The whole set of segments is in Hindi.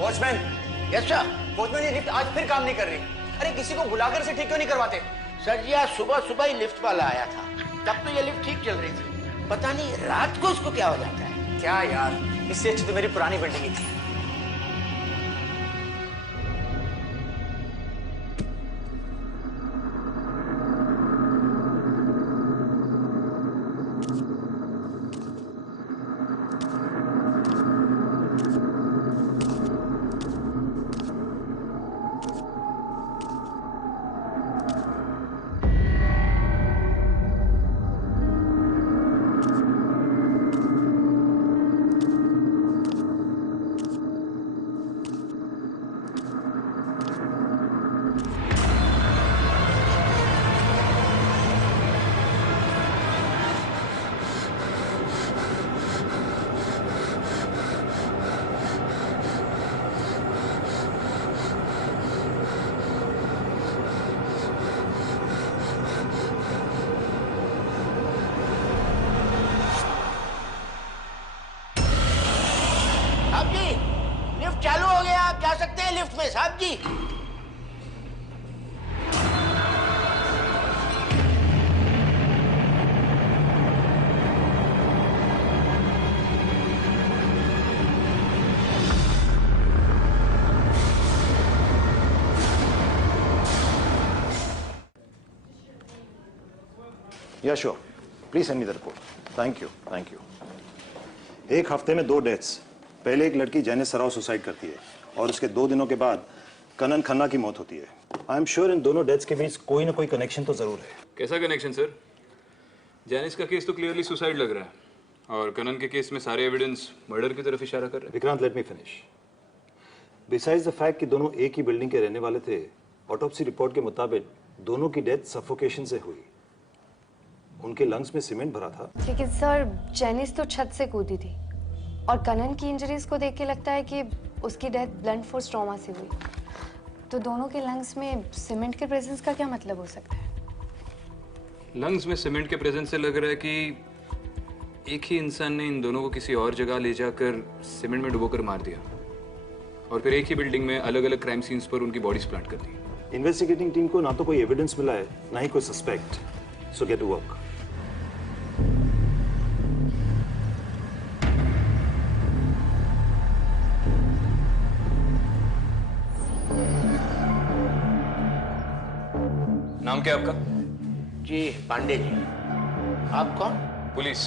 वॉचमैन। Yes sir. वॉचमैन, ये लिफ्ट आज फिर काम नहीं कर रही। अरे किसी को बुलाकर से ठीक क्यों नहीं करवाते? सर जी आज सुबह सुबह ही लिफ्ट वाला आया था, तब तो ये लिफ्ट ठीक चल रही थी, पता नहीं रात को इसको क्या हो जाता है। क्या यार, इससे अच्छी तो मेरी पुरानी बिल्डिंग ही थी। चालू हो गया, आप जा सकते हैं लिफ्ट में साहब जी। या sure, please send me the report. Thank you, thank you. एक हफ्ते में 2 डेथ्स। पहले एक लड़की जैनिस सराव सुसाइड करती है और उसके 2 दिनों के बाद कनन खन्ना की मौत होती है। आई एम श्योर इन दोनों डेथ्स के बीच कोई ना कोई कनेक्शन तो जरूर है। कैसा कनेक्शन सर? जैनिस का केस तो क्लियरली सुसाइड लग रहा है और कनन के केस में सारे एविडेंस मर्डर की तरफ इशारा कर रहे हैं। Vikrant, let me finish. Besides the fact कि दोनों एक ही बिल्डिंग के रहने वाले थे, ऑटोप्सी रिपोर्ट के मुताबिक दोनों की डेथ सफोकेशन से हुई। उनके लंग्स में सीमेंट भरा था। लेकिन सर जैनिस तो छत से कूदी थी और कनन की इंजरीज को देख के लगता है कि उसकी डेथ ब्लंट फोर्स ट्रॉमा से हुई। तो दोनों के लंग्स में सीमेंट के प्रेजेंस का क्या मतलब हो सकता है? लंग्स में सीमेंट के प्रेजेंस से लग रहा है कि एक ही इंसान ने इन दोनों को किसी और जगह ले जाकर सीमेंट में डुबोकर मार दिया और फिर एक ही बिल्डिंग में अलग अलग क्राइम सीन्स पर उनकी बॉडीज प्लांट कर दी। इन्वेस्टिगेटिंग टीम को ना तो कोई एविडेंस मिला है, ना ही कोई suspect. So get to work. नाम क्या आपका? जी पांडे जी। आप कौन? पुलिस।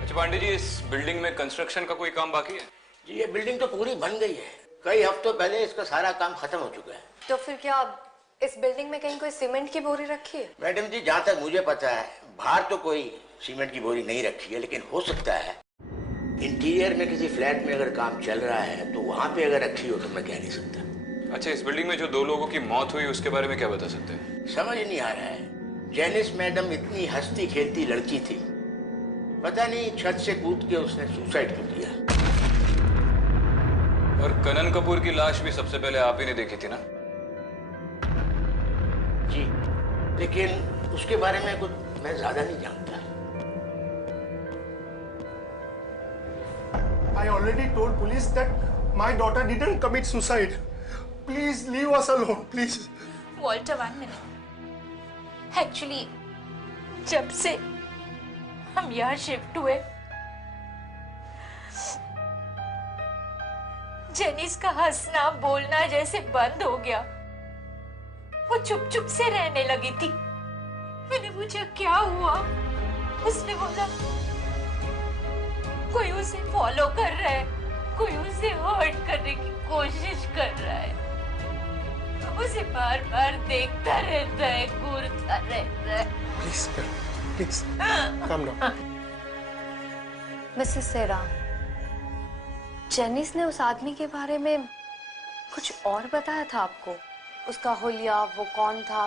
अच्छा पांडे जी, इस बिल्डिंग में कंस्ट्रक्शन का कोई काम बाकी है? जी ये बिल्डिंग तो पूरी बन गई है, कई हफ्तों पहले इसका सारा काम खत्म हो चुका है। तो फिर क्या इस बिल्डिंग में कहीं कोई सीमेंट की बोरी रखी है? मैडम जी जहाँ तक मुझे पता है बाहर तो कोई सीमेंट की बोरी नहीं रखी है, लेकिन हो सकता है इंटीरियर में किसी फ्लैट में अगर काम चल रहा है तो वहां पे अगर रखी हो तो मैं कह नहीं सकता। अच्छा, इस बिल्डिंग में जो 2 लोगों की मौत हुई उसके बारे में क्या बता सकते हैं? समझ नहीं आ रहा है। जैनिस मैडम इतनी हंसती खेलती लड़की थी, पता नहीं छत से कूद के उसने सुसाइड क्यों किया। और कनन कपूर की लाश भी सबसे पहले आप ही ने देखी थी ना? जी, लेकिन उसके बारे में कुछ मैं ज्यादा नहीं जानता। I already told police that my daughter didn't commit suicide. Please leave us alone, please. Walter, 1 minute. Actually, जब से हम यहाँ शिफ्ट हुए, जेनिस का हंसना बोलना जैसे बंद हो गया। वो चुप चुप से रहने लगी थी। मैंने पूछा क्या हुआ? उसने बोला कोई उसे फॉलो कर रहा है, कोई उसे हर्ट करने की कोशिश कर रहा है, उसे बार बार देखता रहता है, घूरता रहता है। Please, calm down. Mrs Sarah, Janice ने उस आदमी के बारे में कुछ और बताया था आपको? उसका हुलिया, वो कौन था,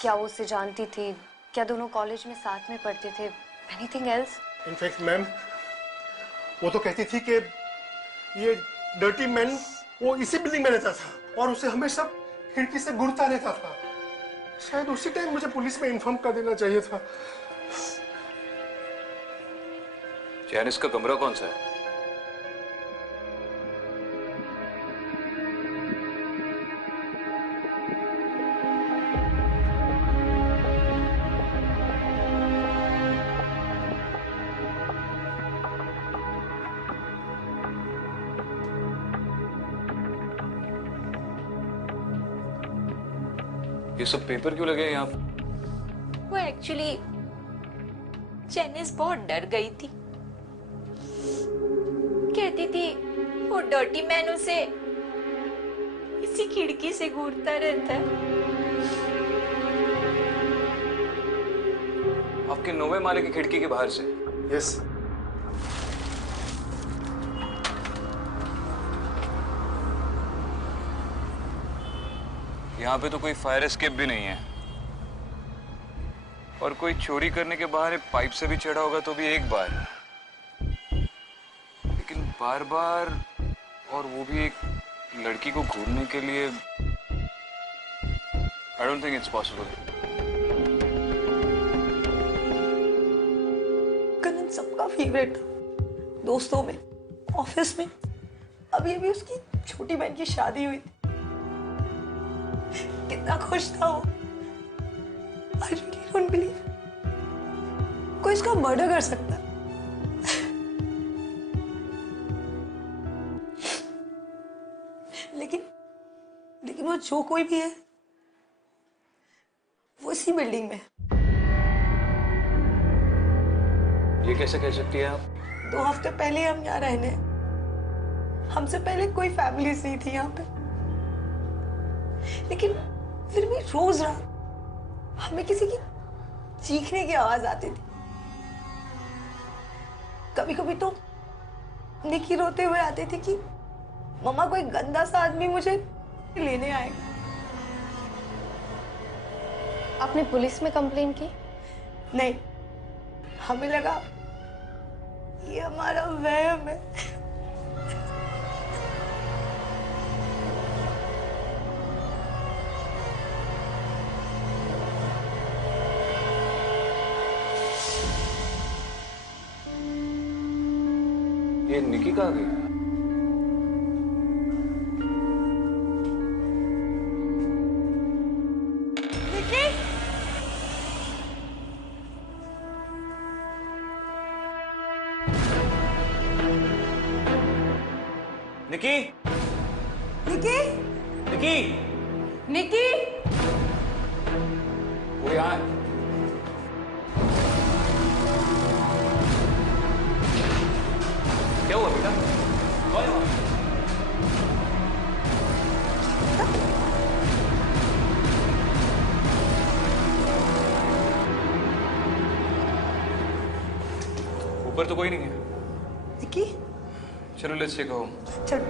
क्या वो उसे जानती थी, क्या दोनों कॉलेज में साथ में पढ़ते थे? Anything else? In fact, ma'am, वो तो कहती थी कि ये डर्टी मैन वो इसी बिल्डिंग में रहता था और उसे हमेशा खिड़की से घूरता रहता था। शायद उसी टाइम मुझे पुलिस में इन्फॉर्म कर देना चाहिए था। जैनिस का कमरा कौन सा है? ये सब पेपर क्यों लगे हैं यहाँ पे? वो एक्चुअली जेनिस बहुत डर गई थी। कहती थी वो डर्टी मैन उसे इसी खिड़की से घूरता रहता है। आपके 9वें माले की खिड़की के बाहर से? यस। यहाँ पे तो कोई फायर एस्केप भी नहीं है, और कोई चोरी करने के बहाने पाइप से भी चढ़ा होगा तो भी एक बार, लेकिन बार बार, और वो भी एक लड़की को घूरने के लिए। I don't think it's possible. Kanan सबका फेवरेट था, दोस्तों में, ऑफिस में। अभी अभी उसकी छोटी बहन की शादी हुई थी। कितना खुश था वो। I really don't believe कोई इसका मर्डर कर सकता है। लेकिन वो जो कोई भी है, वो इसी बिल्डिंग में है। ये कैसे कह सकती है आप? 2 हफ्ते पहले हम यहाँ रहने, हमसे पहले कोई फैमिलीज नहीं थी यहाँ पे, लेकिन फिर भी रोज रात हमें किसी की चीखने की आवाज आती थी। कभी कभी तो निकी रोते हुए आती थी कि मम्मा कोई गंदा सा आदमी मुझे लेने आएगा। आपने पुलिस में कंप्लेन की? नहीं, हमें लगा ये हमारा वहम है। ये निकी कहाँ गई? निकी, निकी, निकी, निकी, निकी। वो यहाँ है। क्या हुआ बेटा? कौन है वहाँ? ऊपर तो कोई नहीं है। निकी, चलो लेट्स टेक होम। चल।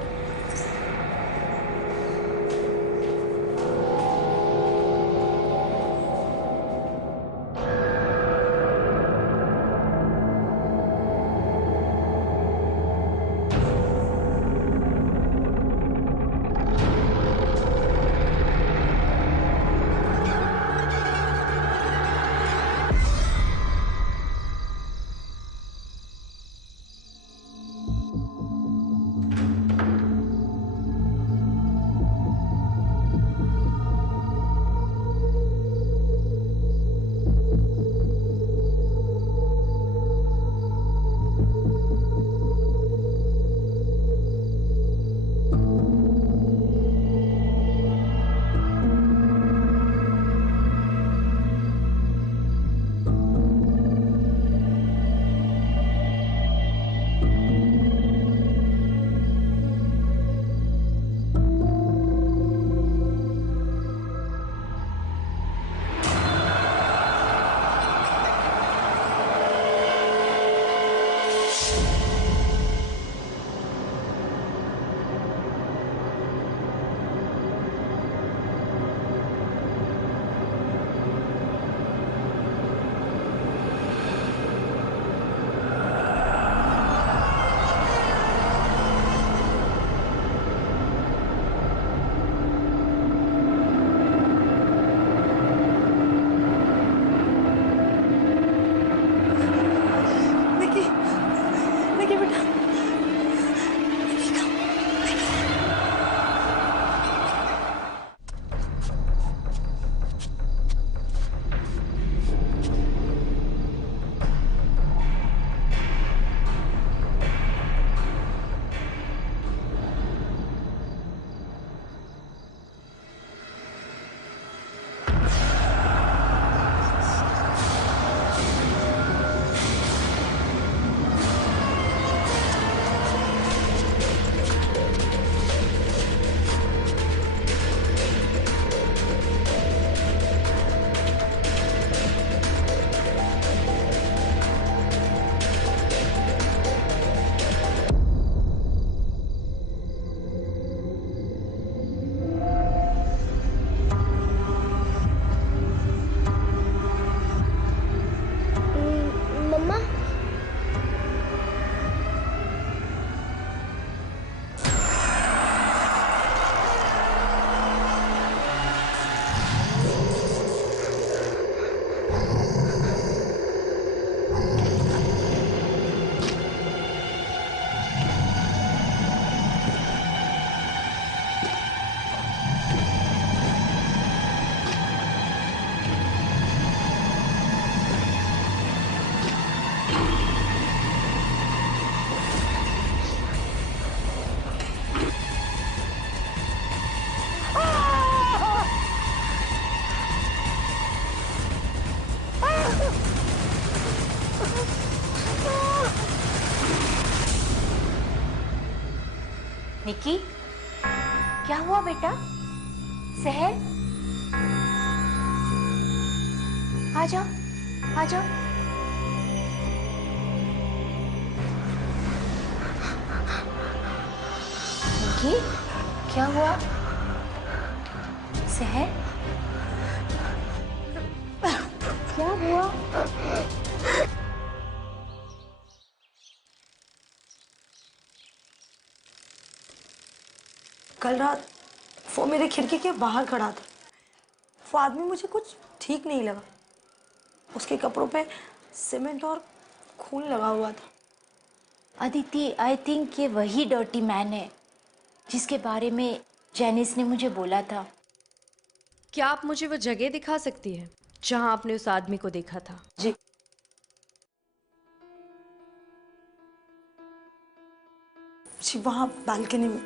निकी, क्या हुआ बेटा? सहर, आ जाओ, आ जाओ। निकी, क्या हुआ? सहर, क्या हुआ? कल रात वो मेरे खिड़की के बाहर खड़ा था। वो आदमी मुझे कुछ ठीक नहीं लगा। उसके कपड़ों पे सीमेंट और खून लगा हुआ था। अदिति, आई थिंक ये वही डर्टी मैन है जिसके बारे में जेनिस ने मुझे बोला था। क्या आप मुझे वो जगह दिखा सकती है जहां आपने उस आदमी को देखा था? जी। जी, वहां बालकनी में।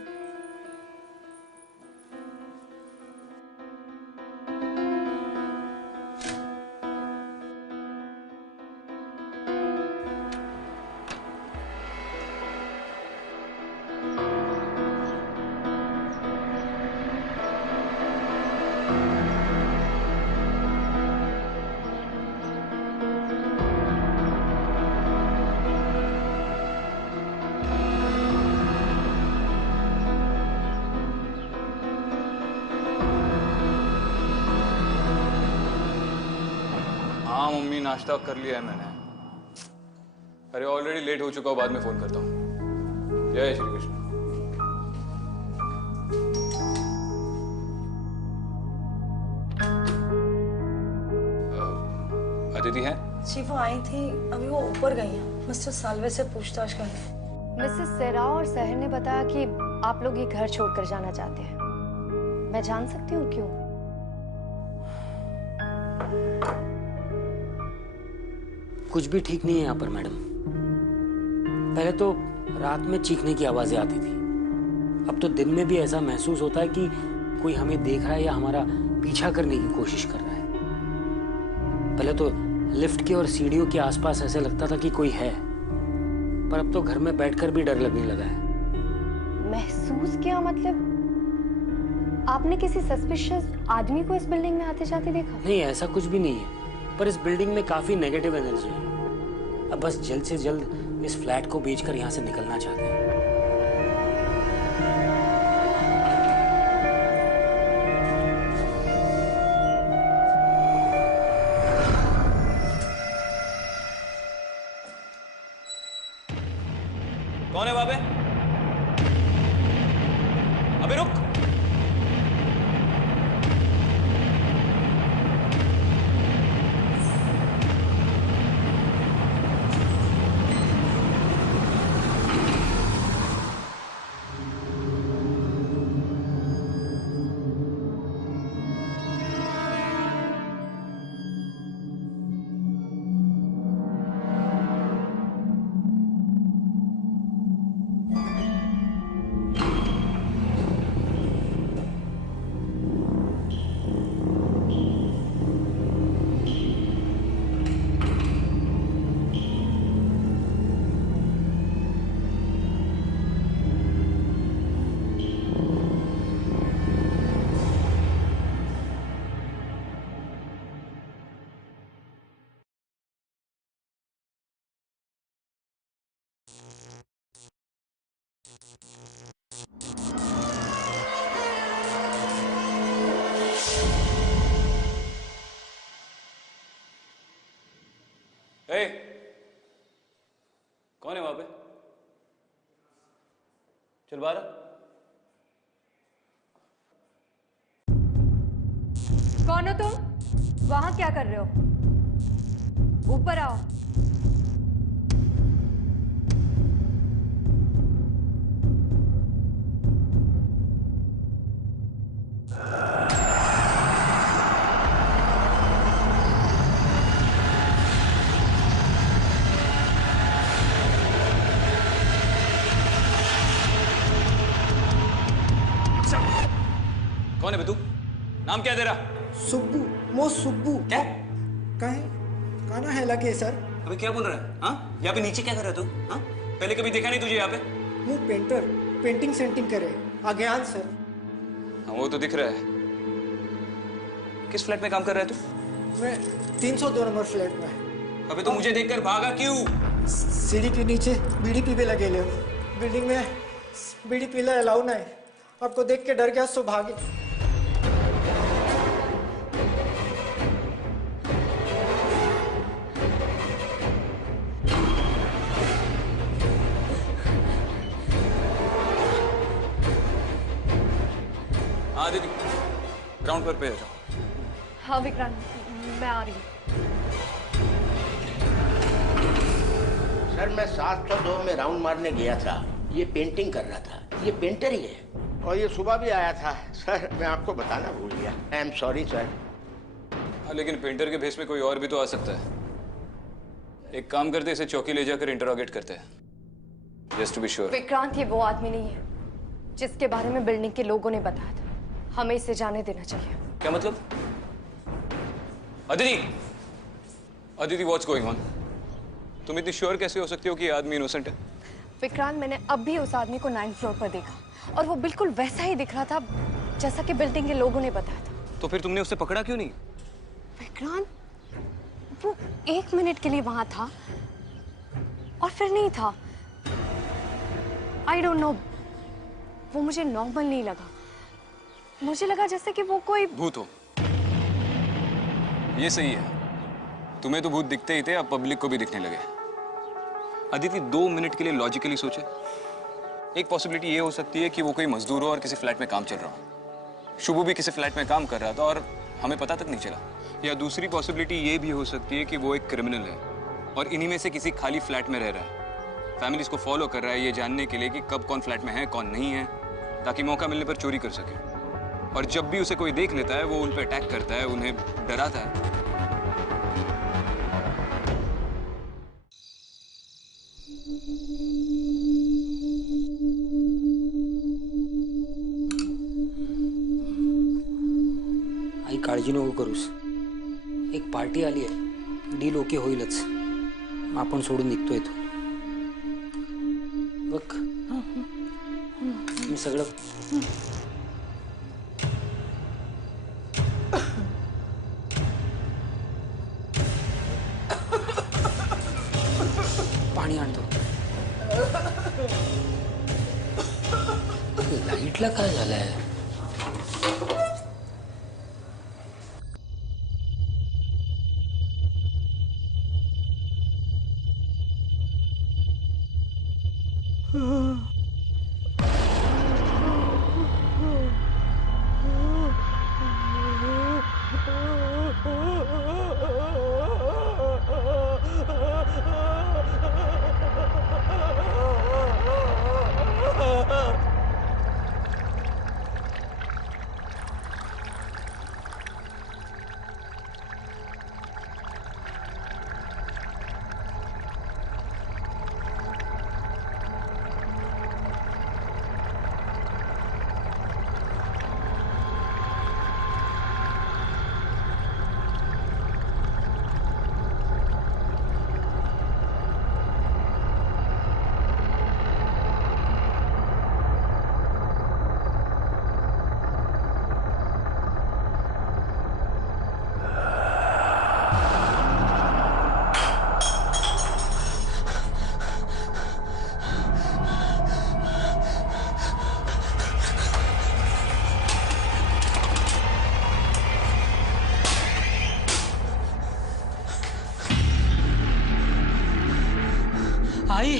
हाँ मम्मी, नाश्ता कर लिया है मैंने। अरे ऑलरेडी लेट हो चुका हूँ, बाद में फोन करता हूँ। जय श्री कृष्ण। अदिति है? जी, वो आई थी, अभी वो ऊपर गई हैं। मिस्टर साल्वे से पूछताछ करनी। मिसेस सेरा और सहर ने बताया कि आप लोग ये घर छोड़कर जाना चाहते हैं। मैं जान सकती हूँ क्यों? कुछ भी ठीक नहीं है यहाँ पर मैडम। पहले तो रात में चीखने की आवाजें आती थी, अब तो दिन में भी ऐसा महसूस होता है कि कोई हमें देख रहा है या हमारा पीछा करने की कोशिश कर रहा है। पहले तो लिफ्ट के और सीढ़ियों के आसपास ऐसे लगता था कि कोई है, पर अब तो घर में बैठकर भी डर लगने लगा है। महसूस क्या मतलब? आपने किसी सस्पिशियस आदमी को इस बिल्डिंग में आते जाते देखा? नहीं, ऐसा कुछ भी नहीं है, पर इस बिल्डिंग में काफी नेगेटिव एनर्जी है। अब बस जल्द से जल्द इस फ्लैट को बेचकर यहाँ से निकलना चाहते हैं। कौन है वहां पे? अबे रुक। ए, कौन है वहां पे? चल बाहर आ। कौन हो तुम? वहां क्या कर रहे हो? ऊपर आओ। कौन है बे तू? नाम क्या है तेरा? सुब्बू, मो सुब्बू। क्या? काना है लगे सर। अबे क्या बोल रहा है? हाँ, यहाँ पे नीचे क्या कर रहा है तू? हाँ, पहले कभी देखा नहीं तुझे यहाँ पे? मु पेंटर, पेंटिंग सेंटिंग करे अज्ञान सर। हाँ वो तो दिख रहा है। किस फ्लैट में काम कर रहा है तू? मैं 302 नंबर फ्लैट में। अबे तो मुझे देखकर भागा क्यों? सीढ़ी के नीचे बीड़ी पीवे लगे ले। बिल्डिंग में बीड़ी पीला अलाउ ना है। आपको देख के डर गया सो भागे। हाँ दीदी, ग्राउंड पर पे आ जाओ। हाँ विक्रांत, मैं आ रही हूँ। सर मैं 702 में राउंड मारने गया था, ये पेंटिंग कर रहा था, ये पेंटर ही है और ये सुबह भी आया था। सर मैं आपको बताना भूल गया, आई एम सॉरी सर। हाँ लेकिन पेंटर के भेस में कोई और भी तो आ सकता है। एक काम करते इसे चौकी ले जाकर इंटरोगेट करते हैं, just to be sure. Vikrant ये वो आदमी नहीं है जिसके बारे में बिल्डिंग के लोगों ने बताया था। हमें इसे जाने देना चाहिए। क्या मतलब? Aditi, Aditi what's going on? तुम इतनी श्योर कैसे हो सकती हो कि ये आदमी इनोसेंट है? विक्रांत मैंने अब भी उस आदमी को 9th फ्लोर पर देखा और वो बिल्कुल वैसा ही दिख रहा था जैसा कि बिल्डिंग के लोगों ने बताया था। तो फिर तुमने उसे पकड़ा क्यों नहीं? विक्रांत वो 1 मिनट के लिए वहां था और फिर नहीं था। आई डोंट नो, वो मुझे नॉर्मल नहीं लगा। मुझे लगा जैसे कि वो कोई भूत हो। ये सही है, तुम्हें तो भूत दिखते ही थे, अब पब्लिक को भी दिखने लगे। अदिति 2 मिनट के लिए लॉजिकली सोचे, एक पॉसिबिलिटी ये हो सकती है कि वो कोई मजदूर हो और किसी फ्लैट में काम चल रहा हो। शुभू भी किसी फ्लैट में काम कर रहा था और हमें पता तक नहीं चला। या दूसरी पॉसिबिलिटी ये भी हो सकती है कि वो एक क्रिमिनल है और इन्हीं में से किसी खाली फ्लैट में रह रहा है। फैमिली इसको फॉलो कर रहा है ये जानने के लिए कि कब कौन फ्लैट में है कौन नहीं है, ताकि मौका मिलने पर चोरी कर सके। और जब भी उसे कोई देख लेता है वो उन पर अटैक करता है, उन्हें डराता है। आई काळजी नको करूस, एक पार्टी आली आहे, डील ओके होईलच. आपण सोडून निघतोय तो. बघ मी सगळं पाणी आणतो. लाईटला काय झालंय? आई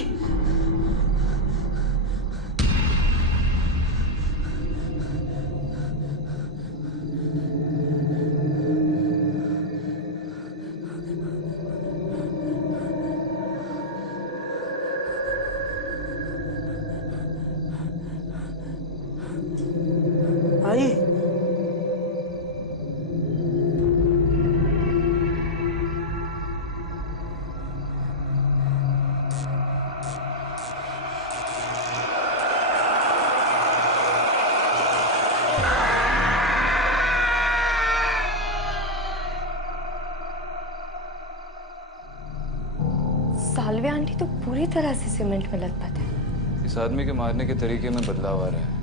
आई सालवे आंटी तो पूरी तरह से सीमेंट में लथपथ है। इस आदमी के मारने के तरीके में बदलाव आ रहा है।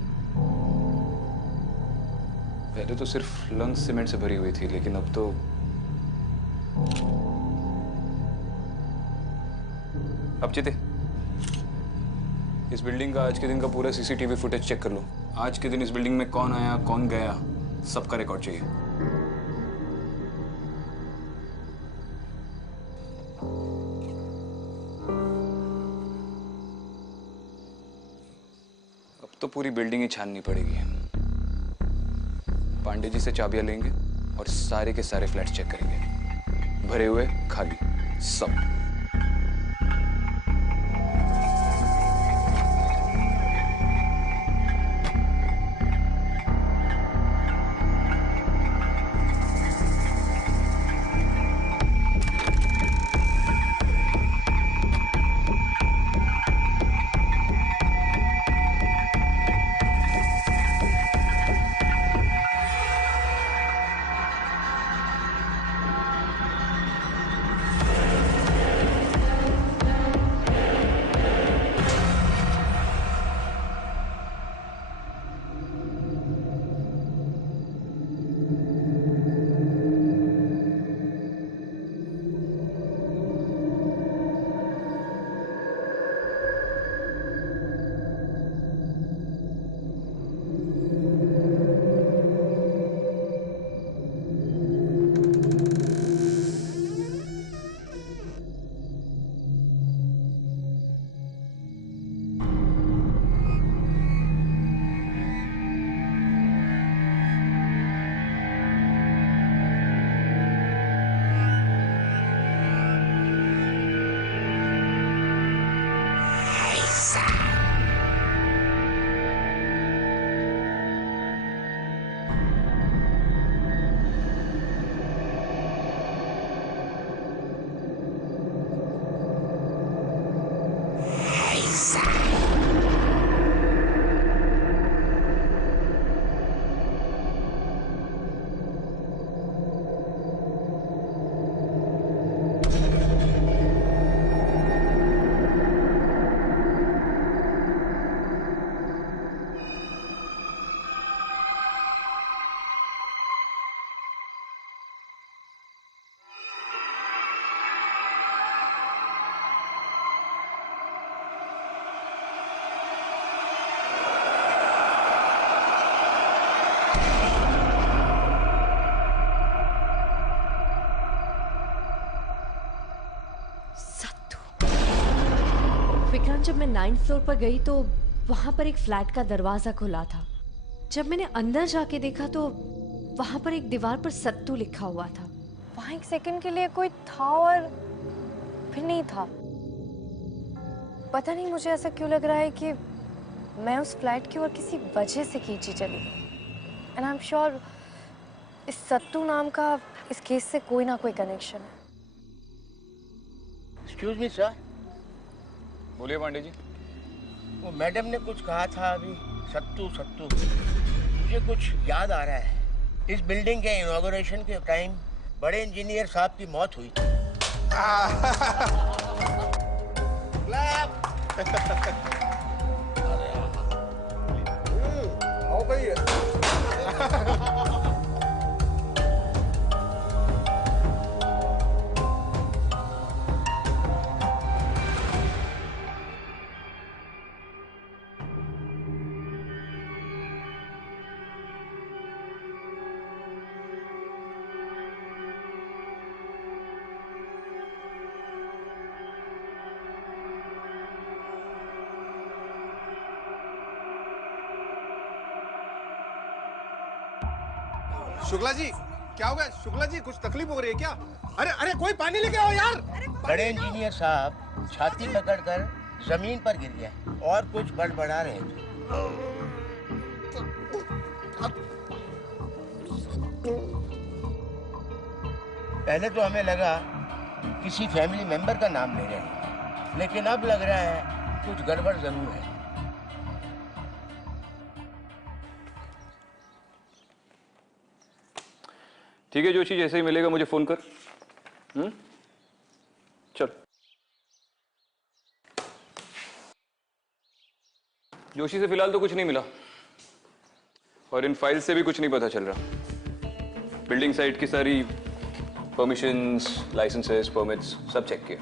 पहले तो सिर्फ लंग्स सीमेंट से भरी हुई थी, लेकिन अब तो अब चिते, इस बिल्डिंग का आज के दिन का पूरा सीसीटीवी फुटेज चेक कर लो। आज के दिन इस बिल्डिंग में कौन आया, कौन गया, सबका रिकॉर्ड चाहिए। अब तो पूरी बिल्डिंग ही छाननी पड़ेगी। पांडे जी से चाबियां लेंगे और सारे के सारे फ्लैट्स चेक करेंगे, भरे हुए, खाली, सब। विक्रांत, जब मैं 9th फ्लोर पर गई तो वहां पर एक फ्लैट का दरवाजा खुला था। जब मैंने अंदर जाके देखा तो वहां पर एक दीवार पर सत्तू लिखा हुआ था। वहां एक सेकंड के लिए कोई था और फिर नहीं था। पता नहीं मुझे ऐसा क्यों लग रहा है कि मैं उस फ्लैट की ओर किसी वजह से खींची चली गई। एंड आई एम श्योर इस सत्तू नाम का इस केस से कोई ना कोई कनेक्शन है। Excuse me sir. बोलिए पांडे जी। वो मैडम ने कुछ कहा था अभी, सत्तू सत्तू, मुझे कुछ याद आ रहा है। इस बिल्डिंग के इनॉग्रेशन के टाइम बड़े इंजीनियर साहब की मौत हुई थी। आओ भाई। शुक्ला जी, क्या हो गया? शुक्ला जी, कुछ तकलीफ हो रही है क्या? अरे अरे, कोई पानी लेके आओ यार। बड़े इंजीनियर साहब छाती पकड़कर जमीन पर गिर गए और कुछ बड़बड़ा रहे थे। पहले तो हमें लगा किसी फैमिली मेंबर का नाम ले रहे हैं, लेकिन अब लग रहा है कुछ गड़बड़ जरूर है। ठीक है जोशी, जैसे ही मिलेगा मुझे फोन कर। चल। जोशी से फिलहाल तो कुछ नहीं मिला और इन फाइल्स से भी कुछ नहीं पता चल रहा। बिल्डिंग साइट की सारी परमिशंस, लाइसेंसेस, परमिट्स सब चेक किए,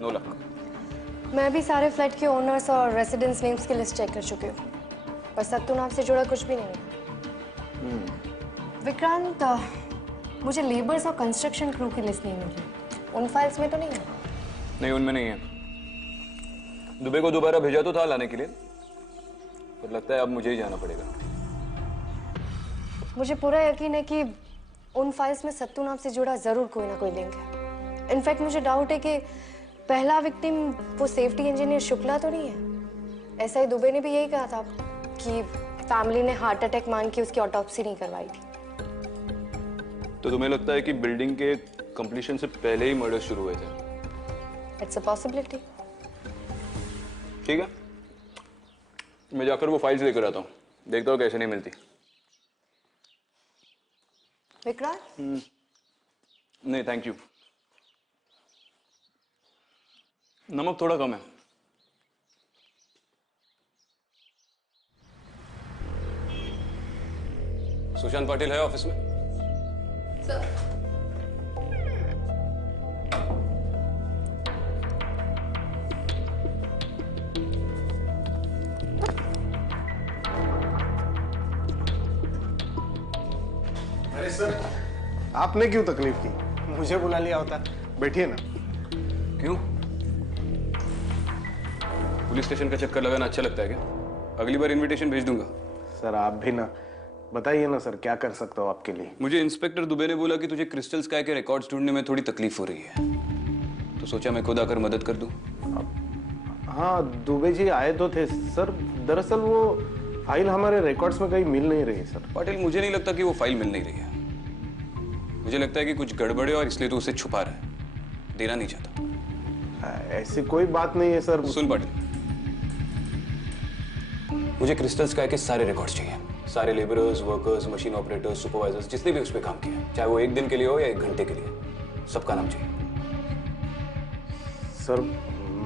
नो लक। मैं भी सारे फ्लैट के ओनर्स और रेसिडेंट्स नेम्स की लिस्ट चेक कर चुकी हूँ, पर सत्तू नाम से जुड़ा कुछ भी नहीं है। विक्रांत, मुझे लेबर्स और कंस्ट्रक्शन क्रू की लिस्ट नहीं मिली। उन फाइल्स में तो नहीं है? नहीं, उनमें नहीं है। दुबे को दोबारा भेजा तो था लाने के लिए, पर लगता है अब मुझे ही जाना पड़ेगा। मुझे पूरा यकीन है कि उन फाइल्स में सत्तू नाम से जुड़ा जरूर कोई ना कोई लिंक है। इनफैक्ट मुझे डाउट है कि पहला विक्टिम वो सेफ्टी इंजीनियर शुक्ला तो नहीं है। ऐसा ही दुबे ने भी यही कहा था कि फैमिली ने हार्ट अटैक मान के उसकी ऑटोप्सी नहीं करवाई थी। तो तुम्हें लगता है कि बिल्डिंग के कंप्लीशन से पहले ही मर्डर शुरू हुए थे? It's a possibility. ठीक है, मैं जाकर वो फाइल्स लेकर आता हूँ, देखता हूँ कैसे नहीं मिलती। विक्रांत? नहीं थैंक यू, नमक थोड़ा कम है। सुशांत पाटिल है ऑफिस में? सर, अरे सर, आपने क्यों तकलीफ की? मुझे बुला लिया होता। बैठिए ना। क्यों? पुलिस स्टेशन का चक्कर लगाना अच्छा लगता है क्या? अगली बार इनविटेशन भेज दूंगा। सर आप भी ना, बताइए ना सर, क्या कर सकता हूँ आपके लिए? मुझे इंस्पेक्टर दुबे ने बोला कि तुझे क्रिस्टल स्काई के रिकॉर्ड्स ढूंढने में थोड़ी तकलीफ हो रही है, तो सोचा मैं खुद आकर मदद कर दूं। हाँ, दुबे जी आए तो थे सर। दरअसल वो फाइल हमारे रिकॉर्ड्स में कहीं मिल नहीं रही सर। पाटिल, मुझे नहीं लगता कि वो फाइल मिल नहीं रही है। मुझे लगता है कि कुछ गड़बड़ है और इसलिए तो उसे छुपा रहा है, देना नहीं चाहता। ऐसी कोई बात नहीं है सर। सुन पाटिल, मुझे क्रिस्टल स्काई के सारे रिकॉर्ड्स चाहिए, सारे labourers, workers, machine operators, supervisors, जिसने भी उस पर काम किया, चाहे वो 1 दिन के लिए हो या 1 घंटे के लिए, सबका नाम चाहिए। सर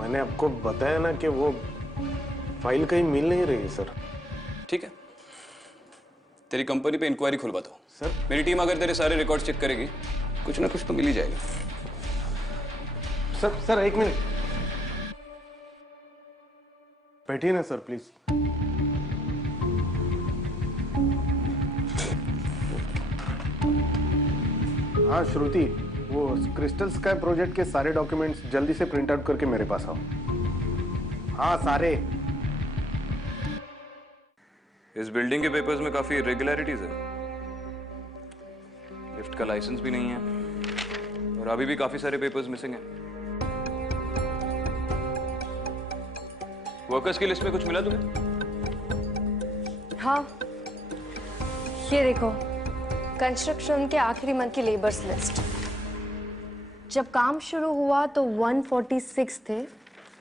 मैंने आपको बताया ना कि वो फाइल कहीं मिल नहीं रही सर। ठीक है, तेरी कंपनी पे इंक्वायरी खुलवाता हूँ सर। मेरी टीम अगर तेरे सारे रिकॉर्ड चेक करेगी, कुछ ना कुछ तो मिल ही जाएगा। सर 1 मिनट बैठिए ना सर प्लीज। हाँ श्रुति, वो क्रिस्टल स्काई प्रोजेक्ट के सारे डॉक्यूमेंट्स जल्दी से प्रिंट आउट करके मेरे पास आओ। हाँ सारे। इस बिल्डिंग के पेपर्स में काफी इरेगुलरिटीज है। लिफ्ट का लाइसेंस भी नहीं है और अभी भी काफी सारे पेपर्स मिसिंग हैं। वर्कर्स की लिस्ट में कुछ मिला तुम्हें? हाँ, ये देखो, कंस्ट्रक्शन के आखिरी मंथ की लेबर्स लिस्ट। जब काम शुरू हुआ तो 146 थे,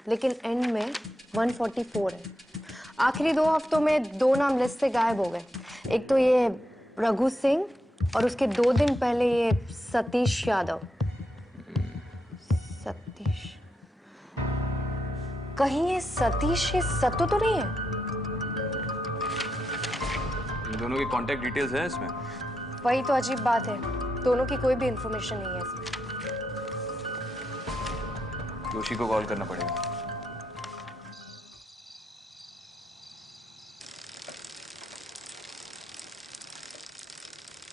लेकिन एंड में 144 है। आखिरी 2 हफ्तों में 2 नाम लिस्ट से गायब हो गए। एक तो ये रघु सिंह और उसके 2 दिन पहले ये सतीश यादव। सतीश, कहीं ये सतीश ये सत्तू तो नहीं है? इन दोनों की कांटेक्ट डिटेल्स हैं इसमें? वही तो अजीब बात है, दोनों की कोई भी इंफॉर्मेशन नहीं है इसमें। जोशी को कॉल करना पड़ेगा।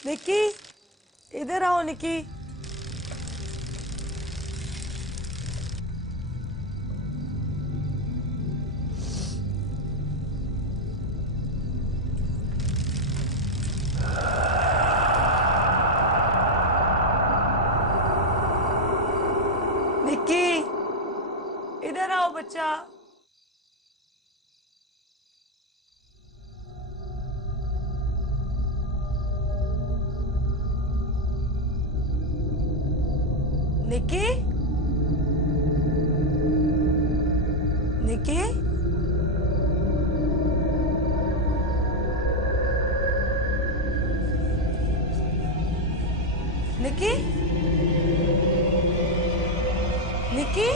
निक्की, इधर आओ निक्की। निक्की, इधर आओ बच्चा। निक्की, निक्की, निक्की, निक्की,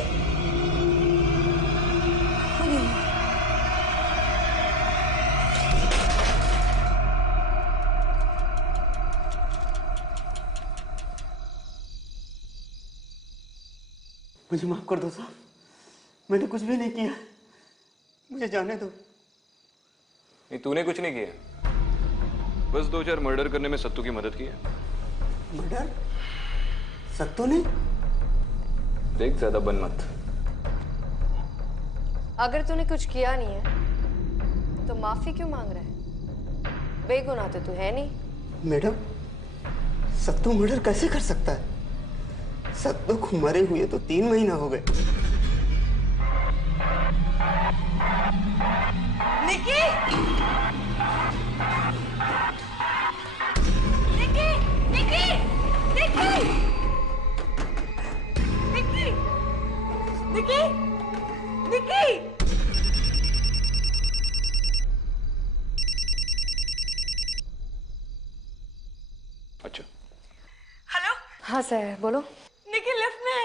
मुझे माफ कर दो साहब, मैंने कुछ भी नहीं किया, मुझे जाने दो। नहीं, तूने कुछ नहीं किया, बस 2-4 मर्डर करने में सत्तू की मदद की है। मर्डर? सत्तू ने? देख, ज्यादा बन मत। अगर तूने कुछ किया नहीं है तो माफी क्यों मांग रहा है? बेगुनाह तो तू है नहीं। मैडम, सत्तू मर्डर कैसे कर सकता है? सत्तू को मरे हुए तो 3 महीना हो गए। निकी! निकी! निकी! निकी! निकी! निकी! निकी! अच्छा। हेलो? हाँ सर, बोलो। निकी लिफ्ट में है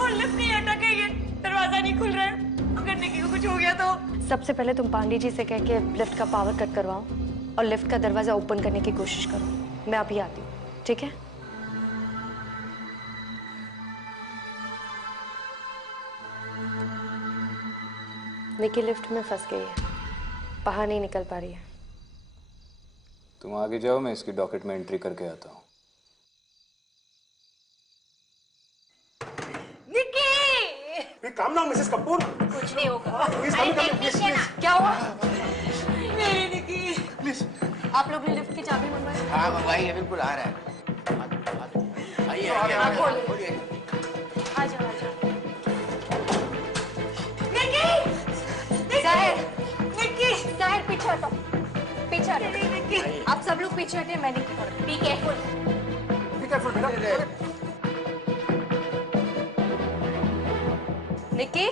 और लिफ्ट नहीं अटक गई है, दरवाजा नहीं खुल रहा है। अगर निकी को कुछ हो गया तो? सबसे पहले तुम पांडे जी से कह के लिफ्ट का पावर कट करवाओ और लिफ्ट का दरवाजा ओपन करने की कोशिश करो। मैं अभी आती हूँ, ठीक है? निकी लिफ्ट में फंस गई है, बाहर नहीं निकल पा रही है। तुम आगे जाओ, मैं इसकी डॉकेट में एंट्री करके आता हूँ। काम ना मिसेस कपूर। कुछ नहीं होगा। प्लीज अरे प्लीज टेक्नीशियन, क्या हुआ? मेरी निकी। प्लीज। आप लोग ने लिफ्ट की चाबी मंगवाई? हाँ मंगवाई है, बिल्कुल आ रहा है। आइए आइए, बोलिए। आ जाओ आ जाओ। निकी! साहिर! निकी! साहिर पीछे हटो, पीछे हटो। आप सब लोग पीछे हटे, मैं निकी पकड़। Be careful. बी केयरफुल बेटा। निकी?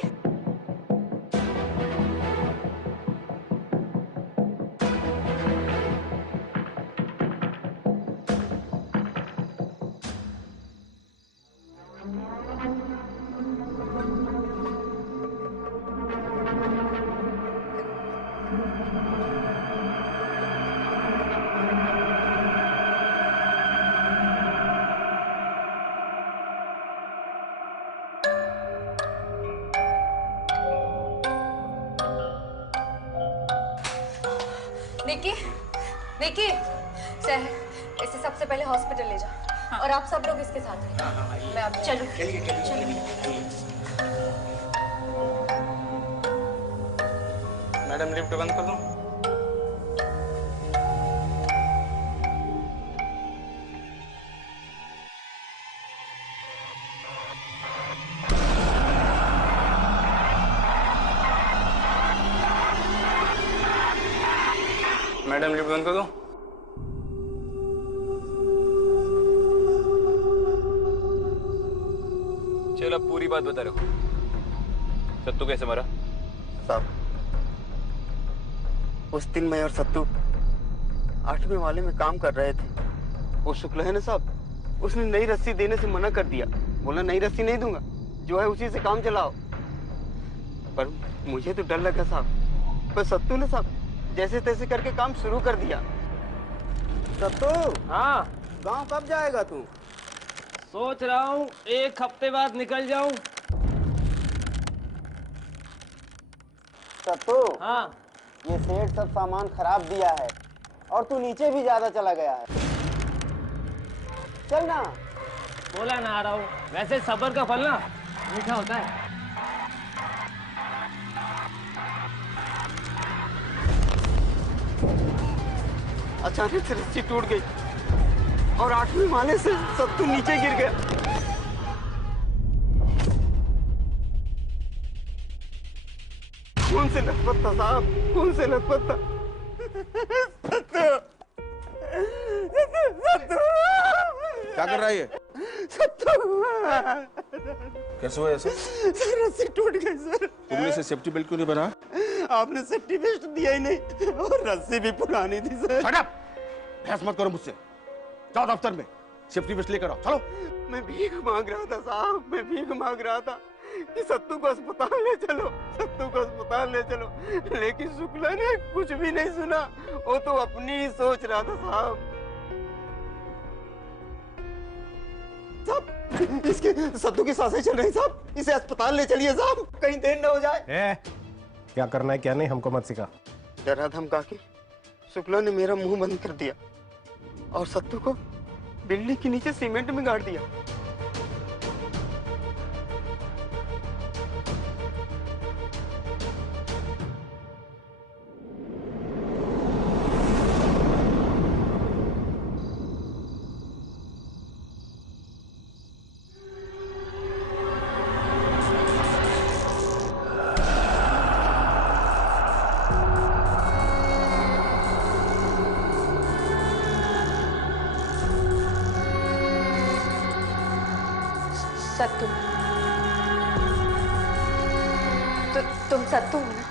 निकी, निकी, सर, इसे सबसे पहले हॉस्पिटल ले जा और आप सब लोग इसके साथ हैं। मैं अब चलूं। चलिए चलिए। मैडम लिफ्ट बंद कर दो। मैडम लिफ्ट बंद कर दो। चल अब पूरी बात बता रहे हो। सत्तू कैसे मरा? साहब, उस दिन मैं और सत्तू 8वें वाले में काम कर रहे थे। वो शुक्ल है ना साहब, उसने नई रस्सी देने से मना कर दिया। बोला नई रस्सी नहीं दूंगा, जो है उसी से काम चलाओ। पर मुझे तो डर लगा साहब। पर सत्तू ने साहब जैसे तैसे करके काम शुरू कर दिया। सत्तू, हाँ गांव कब जाएगा तू? सोच रहा हूँ 1 हफ्ते बाद निकल जाऊं। सत्तू, हाँ ये सेठ सब सामान खराब दिया है और तू नीचे भी ज्यादा चला गया है। चल ना। बोला ना आ रहा हूँ। वैसे सब्र का फल ना मीठा होता है। अचानक से रस्सी टूट गई और 8वें माले से सत्तू नीचे गिर गया। खून से लथपथ था साहब, खून से लथपथ था। सत्तू, सत्तू, क्या कर रहा है ये? सत्तू, कैसे हुआ ऐसे? सर रस्सी टूट गई सर। तुमने इसे सेफ्टी बेल्ट क्यों नहीं बना? आपने सेफ्टी बेल्ट दिया ही नहीं और रस्सी भी पुरानी थी सर। Shut up! बहस मत करो मुझसे। जाओ दफ्तर में सेफ्टी बेल्ट लेकर आओ। चलो। मैं भीख मांग रहा था साहब, मैं भीख मांग रहा था कि सत्तू को अस्पताल ले चलो, सत्तू को अस्पताल ले चलो। लेकिन शुक्ला ने कुछ भी नहीं सुना, वो तो अपनी ही सोच रहा था साहब। सब इसके सत्तू की सांसें चल रही साहब, इसे अस्पताल ले चलिए साहब, कहीं देर न हो जाए। क्या करना है क्या नहीं हमको मत सिखा। डरा धमका के शुक्ला ने मेरा मुंह बंद कर दिया और सत्तू को बिल्डिंग के नीचे सीमेंट में गाड़ दिया। सत्तू, तुम सत्तू हो ना?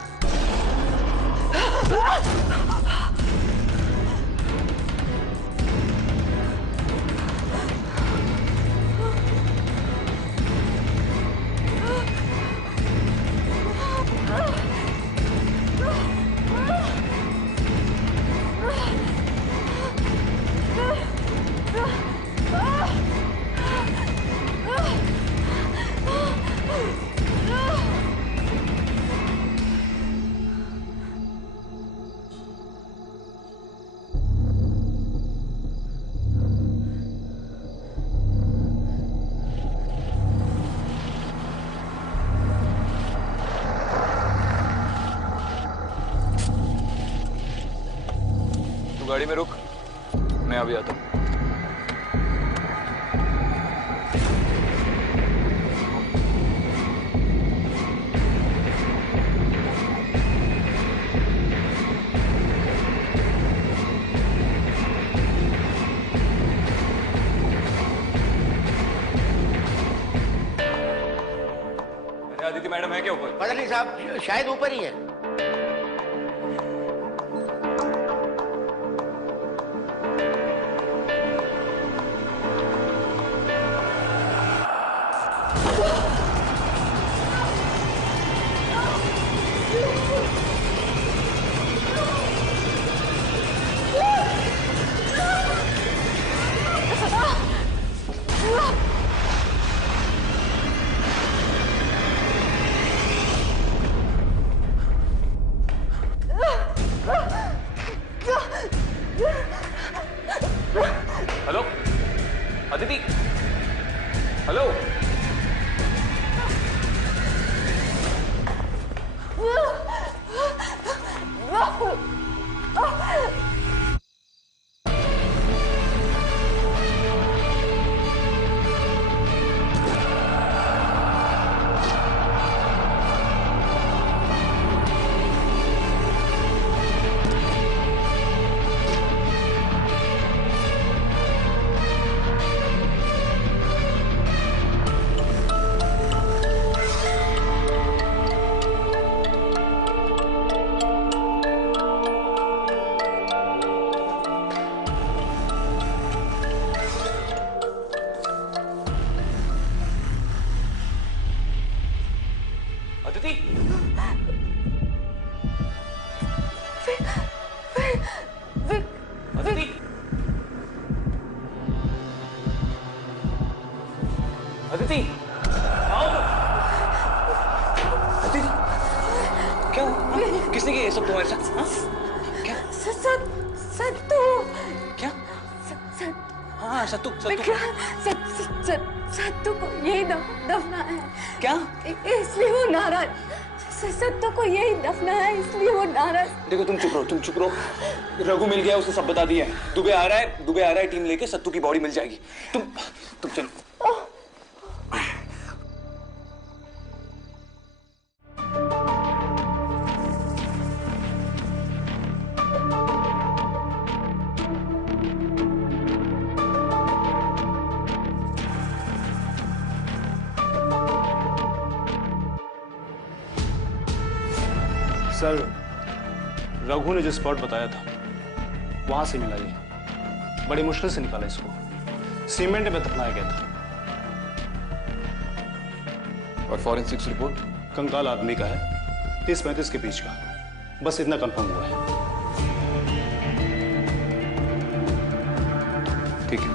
गाड़ी में रुक, मैं अभी आता हूँ। आदित्य मैडम है क्या ऊपर? पता नहीं साहब, शायद ऊपर ही है। Hello Aditi, hello. अदिति, अदिति, अदिति, आओ तो। अदिति, क्या हुआ? किसने किया ये सब तुम्हारे साथ? हाँ? क्या? सत्तू। क्या? हाँ सत्तू, सत्तू को यही दफना है। क्या? इसलिए वो नाराज। सत्तू को यही दफना है, इसलिए वो नाराज। देखो तुम चुप रहो। रघु मिल गया, उसने सब बता दिया है। दुबे आ रहा है टीम लेके, सत्तू की बॉडी मिल जाएगी। तुम चलो। सर, रघु ने जो स्पॉट बताया था वहां से मिला ये। बड़ी मुश्किल से निकाला इसको। सीमेंट में दफनाया गया था। और फॉरेंसिक्स रिपोर्ट? कंकाल आदमी का है, 30-35 के बीच का। बस इतना कंफर्म हुआ है। ठीक है।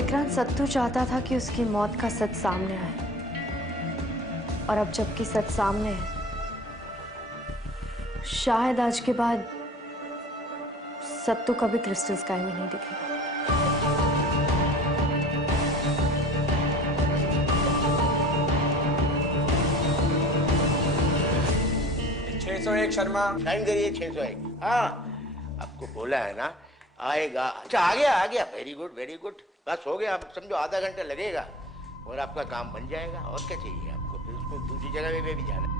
विक्रांत सत्तू चाहता था कि उसकी मौत का सच सामने आए, और अब जबकि सच सामने है, शायद आज के बाद सत्तू कभी क्रिस्टल स्काई में नहीं दिखेगा। 601 शर्मा। साइन करिए 601। हाँ, आपको बोला है ना आएगा। अच्छा आ गया वेरी गुड वेरी गुड। बस हो गया, आप समझो आधा घंटा लगेगा और आपका काम बन जाएगा। और क्या चाहिए आपको, फिर उसको दूसरी जगह पे भी जाना है।